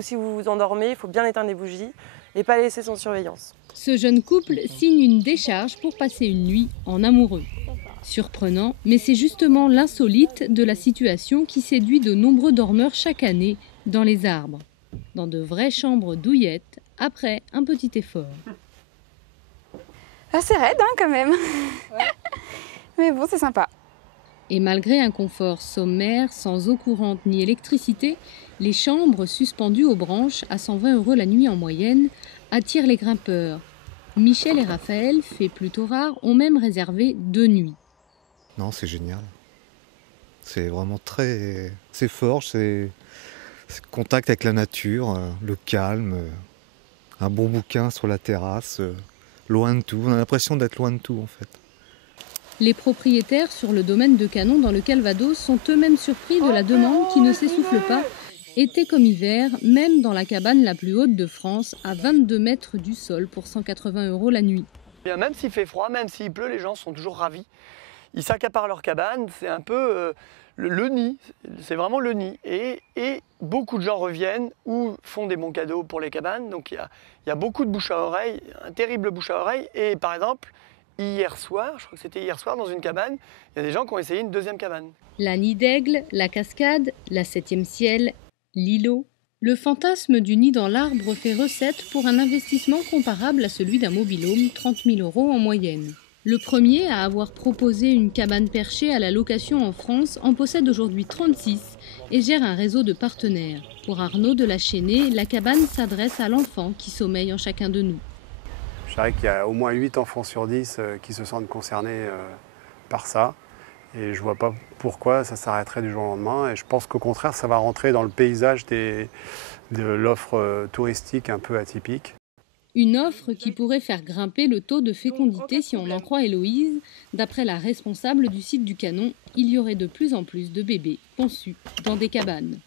Si vous vous endormez, il faut bien éteindre les bougies et pas laisser sans surveillance. Ce jeune couple signe une décharge pour passer une nuit en amoureux. Surprenant, mais c'est justement l'insolite de la situation qui séduit de nombreux dormeurs chaque année dans les arbres. Dans de vraies chambres douillettes, après un petit effort. C'est raide quand même. Ouais. Mais bon, c'est sympa. Et malgré un confort sommaire, sans eau courante ni électricité, les chambres suspendues aux branches à 120 € la nuit en moyenne attirent les grimpeurs. Michel et Raphaël, faits plutôt rares, ont même réservé 2 nuits. Non, c'est génial. C'est vraiment très... C'est fort, c'est contact avec la nature, le calme, un bon bouquin sur la terrasse, loin de tout. On a l'impression d'être loin de tout en fait. Les propriétaires sur le domaine de Canon dans le Calvados sont eux-mêmes surpris de la demande qui ne s'essouffle pas, été comme hiver, même dans la cabane la plus haute de France, à 22 mètres du sol pour 180 € la nuit. Bien, même s'il fait froid, même s'il pleut, les gens sont toujours ravis. Ils s'accaparent leur cabane, c'est un peu le nid, c'est vraiment le nid. Et beaucoup de gens reviennent ou font des bons cadeaux pour les cabanes. Donc il y a beaucoup de bouche à oreille, un terrible bouche à oreille. Et par exemple, hier soir, je crois que c'était hier soir, dans une cabane, il y a des gens qui ont essayé une deuxième cabane. La Nid d'Aigle, la Cascade, la 7e Ciel, l'îlot. Le fantasme du nid dans l'arbre fait recette pour un investissement comparable à celui d'un mobil-home, 30 000 € en moyenne. Le premier à avoir proposé une cabane perchée à la location en France en possède aujourd'hui 36 et gère un réseau de partenaires. Pour Arnaud de la Chênaie, la cabane s'adresse à l'enfant qui sommeille en chacun de nous. Je dirais qu'il y a au moins 8 enfants sur 10 qui se sentent concernés par ça. Et je ne vois pas pourquoi ça s'arrêterait du jour au lendemain. Et je pense qu'au contraire, ça va rentrer dans le paysage de l'offre touristique un peu atypique. Une offre qui pourrait faire grimper le taux de fécondité si on en croit Héloïse. D'après la responsable du site du Canon, il y aurait de plus en plus de bébés conçus dans des cabanes.